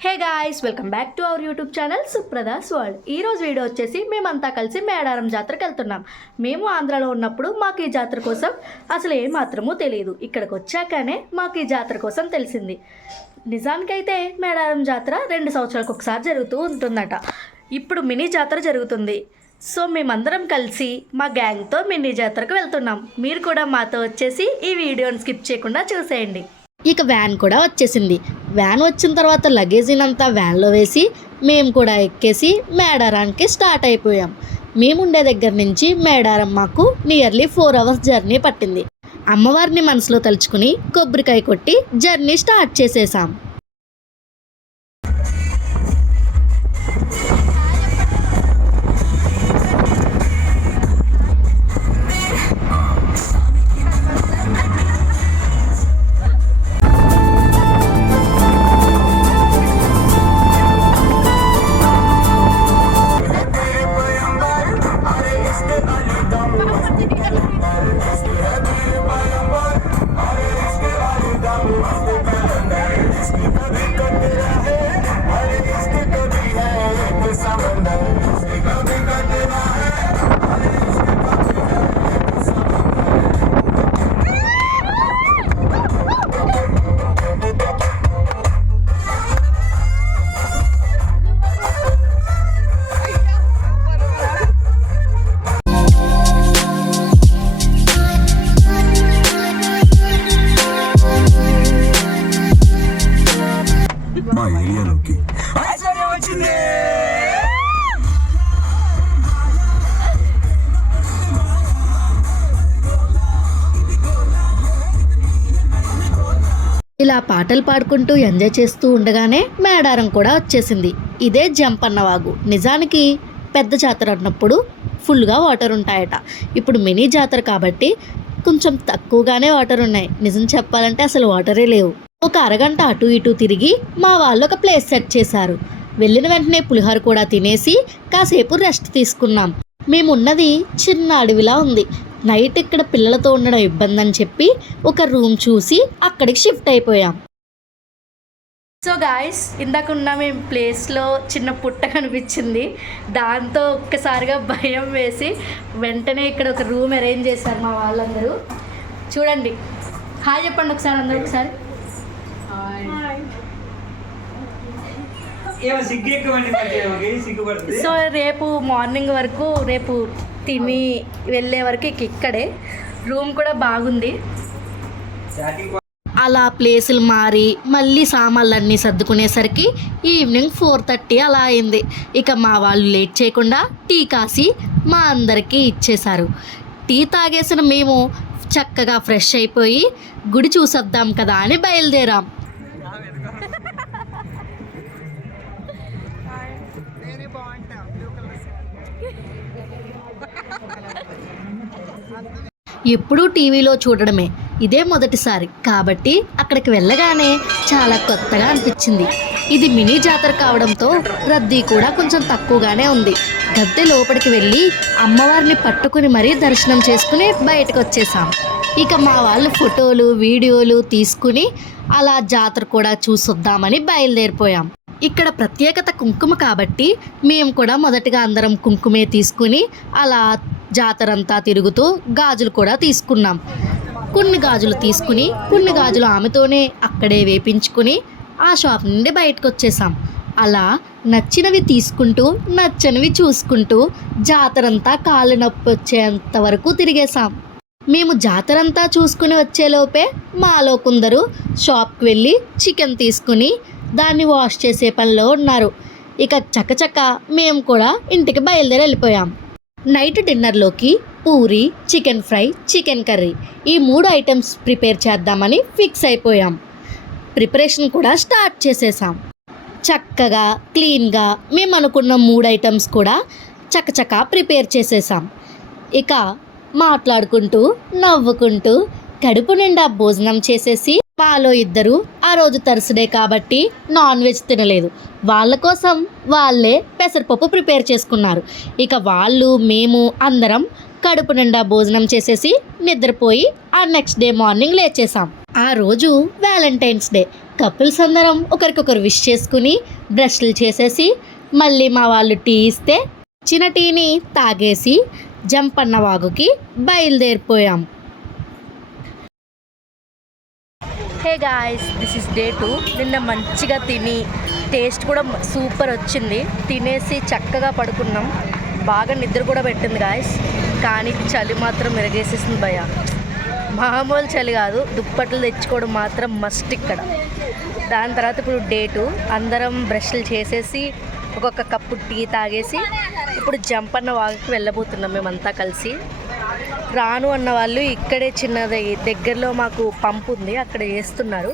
Hey guys, welcome back to our YouTube channel Supradas world. ఈరోజు video వచ్చేసి మేమంతా కలిసి మేడారం జాతరకు వెళ్తున్నాం. మేము ఆంధ్రాలో ఉన్నప్పుడు మాకు ఈ జాతర కోసం అసలు ఏమాత్రమూ తెలియదు. ఇక్కడికి వచ్చాకనే మాకు ఈ జాతర కోసం తెలిసింది. నిజానికైతే మేడారం జాతర 2 సంవత్సరాలకు ఒకసారి జరుగుతూ ఉంటుందట. ఇప్పుడు మినీ జాతర జరుగుతుంది. సో మేమందరం కలిసి మా గ్యాంగ్తో మినీ జాతరకు వెళ్తున్నాం. మీరు కూడా మాతో వచ్చేసి ఈ వీడియోని స్కిప్ చేయకుండా చూసేయండి. ఇక వ్యాన్ కూడా వచ్చేసింది. వ్యాన్ వచ్చిన తర్వాత లగేజీనంతా వ్యాన్లో వేసి మేము కూడా ఎక్కేసి మేడారానికి స్టార్ట్ అయిపోయాం. మేముండే దగ్గర నుంచి మేడారం మాకు నియర్లీ 4 అవర్స్ జర్నీ పట్టింది. అమ్మవారిని మనసులో తలుచుకుని కొబ్బరికాయ కొట్టి జర్నీ స్టార్ట్ చేసేసాం. ఇలా పాటలు పాడుకుంటూ ఎంజాయ్ చేస్తూ ఉండగానే మేడారం కూడా వచ్చేసింది. ఇదే జంపన్న వాగు. నిజానికి పెద్ద జాతర అన్నప్పుడు ఫుల్గా వాటర్ ఉంటాయట. ఇప్పుడు మినీ జాతర కాబట్టి కొంచెం తక్కువగానే వాటర్ ఉన్నాయి. నిజం చెప్పాలంటే అసలు వాటరే లేవు. ఒక అరగంట అటు ఇటు తిరిగి మా వాళ్ళు ఒక ప్లేస్ సెట్ చేశారు. వెళ్ళిన వెంటనే పులిహోర కూడా తినేసి కాసేపు రెస్ట్ తీసుకున్నాం. మేమున్నది చిన్న అడవిలా ఉంది. నైట్ ఇక్కడ పిల్లలతో ఉండడం ఇబ్బంది అని చెప్పి ఒక రూమ్ చూసి అక్కడికి షిఫ్ట్ అయిపోయాం. సో గాయస్, ఇందాక ఉన్న మేము ప్లేస్లో చిన్న పుట్ట కనిపించింది. దాంతో ఒక్కసారిగా భయం వేసి వెంటనే ఇక్కడ ఒక రూమ్ అరేంజ్ చేశారు మా వాళ్ళందరూ. చూడండి, హాయ్ చెప్పండి ఒకసారి అందరూ. ఒకసారి సో రేపు మార్నింగ్ వరకు, రేపు తిని వెళ్ళే వరకు ఇక్కడే రూమ్ కూడా బాగుంది. అలా ప్లేసులు మారి మళ్ళీ సామాన్లన్నీ సర్దుకునేసరికి ఈవినింగ్ 4:30 అలా అయింది. ఇక మా వాళ్ళు లేట్ చేయకుండా టీ కాసి మా అందరికీ ఇచ్చేశారు. టీ తాగేసిన మేము చక్కగా ఫ్రెష్ అయిపోయి గుడి చూసొద్దాం కదా అని బయలుదేరాం. ఎప్పుడూ టీవీలో చూడడమే, ఇదే మొదటిసారి కాబట్టి అక్కడికి వెళ్ళగానే చాలా కొత్తగా అనిపించింది. ఇది మినీ జాతర కావడంతో రద్దీ కూడా కొంచెం తక్కువగానే ఉంది. గద్దె లోపలికి వెళ్ళి అమ్మవారిని పట్టుకుని మరీ దర్శనం చేసుకుని బయటకు వచ్చేసాం. ఇక మా వాళ్ళు ఫోటోలు వీడియోలు తీసుకుని అలా జాతర కూడా చూసొద్దామని బయలుదేరిపోయాం. ఇక్కడ ప్రత్యేకత కుంకుమ కాబట్టి మేము కూడా మొదటిగా అందరం కుంకుమే తీసుకుని అలా జాతర అంతా తిరుగుతూ గాజులు కూడా తీసుకున్నాం. కొన్ని గాజులు తీసుకుని కొన్ని గాజులు ఆమెతోనే అక్కడే వేపించుకుని ఆ షాప్ నుండి బయటకు వచ్చేసాం. అలా నచ్చినవి తీసుకుంటూ నచ్చనివి చూసుకుంటూ జాతరంతా కాళ్ళు నొప్పి వచ్చేంత వరకు తిరిగేసాం. మేము జాతరంతా చూసుకుని వచ్చేలోపే మాలో కొందరు షాప్కి వెళ్ళి చికెన్ తీసుకుని దాన్ని వాష్ చేసే పనిలో ఉన్నారు. ఇక చకచక మేము కూడా ఇంటికి బయలుదేరి వెళ్ళిపోయాం. నైట్ డిన్నర్లోకి puri, chicken fry, chicken curry ఈ 3 ఐటమ్స్ ప్రిపేర్ చేద్దామని ఫిక్స్ అయిపోయాం. ప్రిపరేషన్ కూడా స్టార్ట్ చేసేసాం. చక్కగా క్లీన్గా మేము అనుకున్న 3 ఐటమ్స్ కూడా చకచకా ప్రిపేర్ చేసేసాం. ఇక మాట్లాడుకుంటూ నవ్వుకుంటూ కడుపు నిండా భోజనం చేసేసి మాలో ఇద్దరు ఆ రోజు థర్స్డే కాబట్టి నాన్ వెజ్ తినలేదు. వాళ్ళ కోసం వాళ్ళే పెసరపప్పు ప్రిపేర్ చేసుకున్నారు. ఇక వాళ్ళు మేము అందరం కడుపు నిండా భోజనం చేసేసి నిద్రపోయి ఆ నెక్స్ట్ డే మార్నింగ్ లేచేసాం. ఆ రోజు వ్యాలంటైన్స్ డే. కపుల్స్ అందరం ఒకరికొకరు విష్ చేసుకుని బ్రష్లు చేసేసి మళ్ళీ మా వాళ్ళు టీ ఇస్తే చిన్న టీని తాగేసి జంపన్న వాగుకి బయలుదేరిపోయాం. Hey guys, this is day 2. నిన్న మంచిగా తిని టేస్ట్ కూడా సూపర్ వచ్చింది. తినేసి చక్కగా పడుకున్నాం. బాగా నిద్ర కూడా పెట్టింది గాయ్స్. కానీ చలి మాత్రం మెరుగేసేసింది భయ. మామూలు చలి కాదు, దుప్పట్లు తెచ్చుకోవడం మాత్రం మస్ట్ ఇక్కడ. దాని తర్వాత ఇప్పుడు డే 2. అందరం బ్రష్లు చేసేసి ఒక్కొక్క కప్పు టీ తాగేసి ఇప్పుడు జంపన్న వాగుకి వెళ్ళబోతున్నాం మేమంతా కలిసి. రాను అన్న వాళ్ళు ఇక్కడే చిన్నది దగ్గరలో మాకు పంపు ఉంది, అక్కడ చేస్తున్నారు.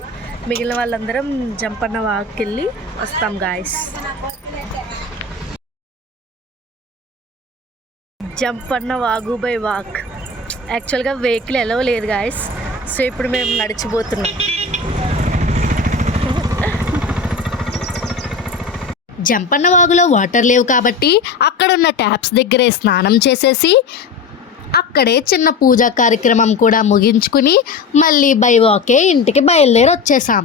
మిగిలిన వాళ్ళందరం జంపన్న వాగుకి వెళ్ళి వస్తాం గాయస్. జంపన్న వాగు బై వాక్. యాక్చువల్గా వెహికల్ ఎలా లేదు గాయస్. సో ఇప్పుడు మేము నడిచిపోతున్నాం. జంపన్న వాగులో వాటర్ లేవు కాబట్టి అక్కడున్న ట్యాప్స్ దగ్గరే స్నానం చేసేసి అక్కడే చిన్న పూజా కార్యక్రమం కూడా ముగించుకుని మళ్ళీ బై వాకే ఇంటికి బయలుదేరి వచ్చేసాం.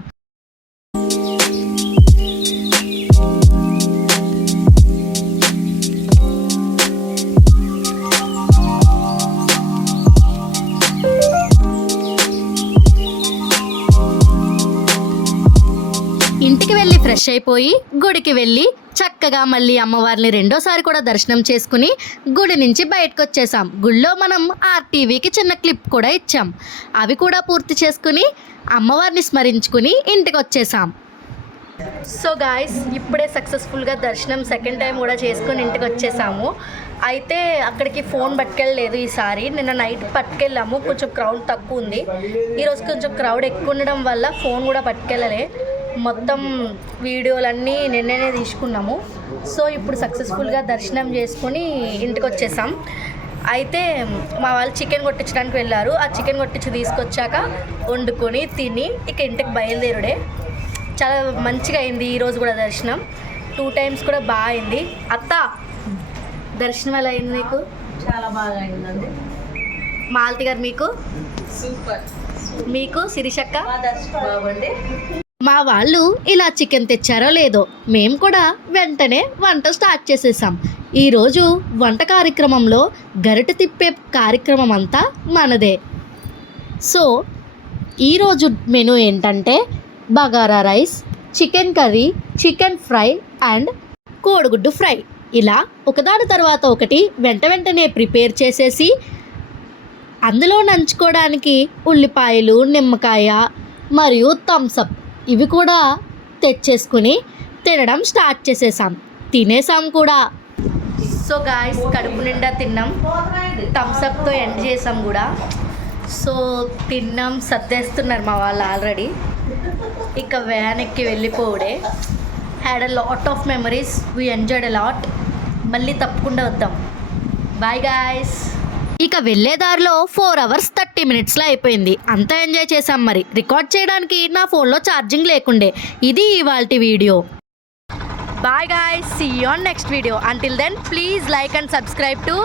ఇంటికి వెళ్ళి ఫ్రెష్ అయిపోయి గుడికి వెళ్ళి చక్కగా మళ్ళీ అమ్మవారిని రెండోసారి కూడా దర్శనం చేసుకుని గుడి నుంచి బయటకు వచ్చేసాం. గుడిలో మనం ఆర్టీవీకి చిన్న క్లిప్ కూడా ఇచ్చాం. అవి కూడా పూర్తి చేసుకుని అమ్మవారిని స్మరించుకుని ఇంటికి వచ్చేసాం. సో గాయస్, ఇప్పుడే సక్సెస్ఫుల్గా దర్శనం సెకండ్ టైం కూడా చేసుకుని ఇంటికి వచ్చేసాము. అయితే అక్కడికి ఫోన్ పట్టుకెళ్ళలేదు ఈసారి. నిన్న నైట్ పట్టుకెళ్ళాము, కొంచెం క్రౌడ్ తక్కువ ఉంది. ఈరోజు కొంచెం క్రౌడ్ ఎక్కువ ఉండడం వల్ల ఫోన్ కూడా పట్టుకెళ్ళలే. మొత్తం వీడియోలన్నీ నిన్ననే తీసుకున్నాము. సో ఇప్పుడు సక్సెస్ఫుల్గా దర్శనం చేసుకొని ఇంటికి వచ్చేసాం. అయితే మా వాళ్ళు చికెన్ కొట్టించడానికి వెళ్ళారు. ఆ చికెన్ కొట్టించి తీసుకొచ్చాక వండుకొని తిని ఇక ఇంటికి బయలుదేరుడే. చాలా మంచిగా అయింది ఈరోజు కూడా దర్శనం. 2 times కూడా బాగా అయింది. అత్త, దర్శనం ఎలా అయింది నీకు? చాలా బాగా అయిందండి. మాలతి గారు మీకు? సూపర్. మీకు శిరీషక్క? బాగుంది. మా వాళ్ళు ఇలా చికెన్ తెచ్చారో లేదో మేము కూడా వెంటనే వంట స్టార్ట్ చేసేసాం. ఈరోజు వంట కార్యక్రమంలో గరిటె తిప్పే కార్యక్రమం అంతా మనదే. సో ఈరోజు మెనూ ఏంటంటే bagara rice, chicken curry, chicken fry and కోడిగుడ్డు ఫ్రై. ఇలా ఒకదాని తర్వాత ఒకటి వెంటనే ప్రిపేర్ చేసేసి అందులో నంచుకోవడానికి ఉల్లిపాయలు, నిమ్మకాయ మరియు థమ్సప్ ఇవి కూడా తెచ్చేసుకుని తినడం స్టార్ట్ చేసేసాం. తినేసాం కూడా. సో గాయస్, కడుపు నిండా తిన్నాం. థమ్సప్తో ఎండ్ చేసాం కూడా. సో తిన్నాం, సర్దేస్తున్నారు మా వాళ్ళు ఆల్రెడీ. ఇక వ్యాన్ ఎక్కి వెళ్ళిపోవడే. Had a lot of memories, we enjoyed a lot. మళ్ళీ తప్పకుండా వద్దాం. Bye guys. ఇక వెళ్ళే దారిలో 4 hours 30 minutesలో అయిపోయింది. అంతా ఎంజాయ్ చేసాం. మరి రికార్డ్ చేయడానికి నా ఫోన్లో ఛార్జింగ్ లేకుండే. ఇది ఇవాల్టి video. Bye guys, see you on next video. Until then please like and subscribe to